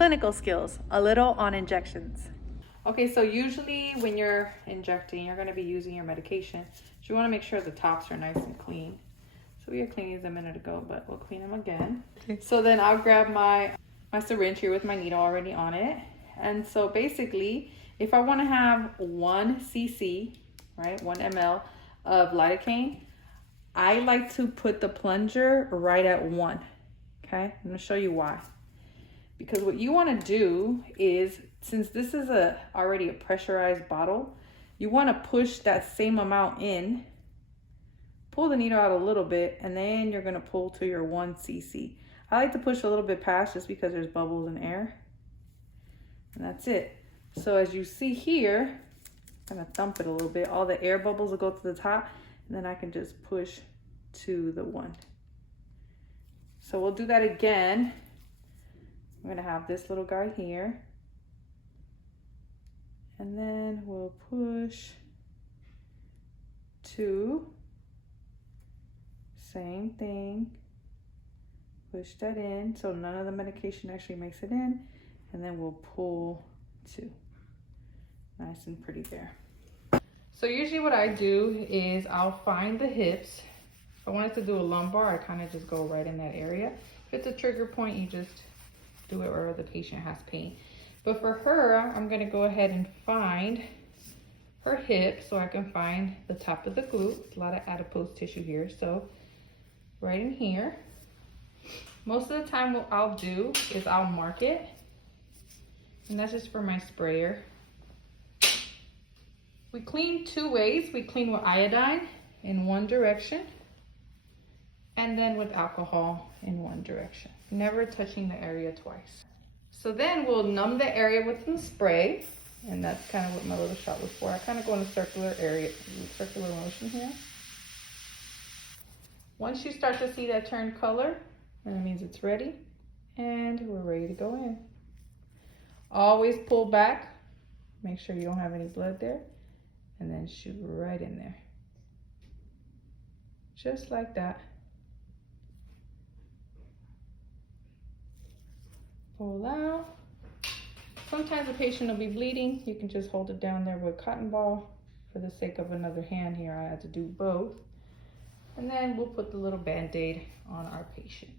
Clinical skills, a little on injections. Okay, so usually when you're injecting, you're gonna be using your medication. So you wanna make sure the tops are nice and clean. So we had cleaned these a minute ago, but we'll clean them again. Okay. So then I'll grab my syringe here with my needle already on it. And so basically, if I wanna have 1 cc, right, 1 ml of lidocaine, I like to put the plunger right at 1, okay? I'm gonna show you why. Because what you wanna do is, since this is already a pressurized bottle, you wanna push that same amount in, pull the needle out a little bit, and then you're gonna pull to your 1 cc. I like to push a little bit past just because there's bubbles in air. And that's it. So as you see here, I'm gonna thump it a little bit. All the air bubbles will go to the top, and then I can just push to the 1. So we'll do that again. I'm gonna have this little guy here. And then we'll push 2. Same thing. Push that in so none of the medication actually makes it in. And then we'll pull 2. Nice and pretty there. So usually what I do is I'll find the hips. If I wanted to do a lumbar, I kind of just go right in that area. If it's a trigger point, you just do it wherever the patient has pain. But for her, I'm gonna go ahead and find her hip so I can find the top of the glute. A lot of adipose tissue here, so right in here. Most of the time what I'll do is I'll mark it, and that's just for my sprayer. We clean 2 ways. We clean with iodine in one direction, and then with alcohol in one direction. Never touching the area twice. So then we'll numb the area with some spray, and that's kind of what my little shot was for. I kind of go in a circular motion here. Once you start to see that turn color, then that means it's ready, and we're ready to go in. Always pull back, make sure you don't have any blood there, and then shoot right in there. Just like that. Pull out. Sometimes the patient will be bleeding. You can just hold it down there with a cotton ball. For the sake of another hand here, I had to do both. And then we'll put the little Band-Aid on our patient.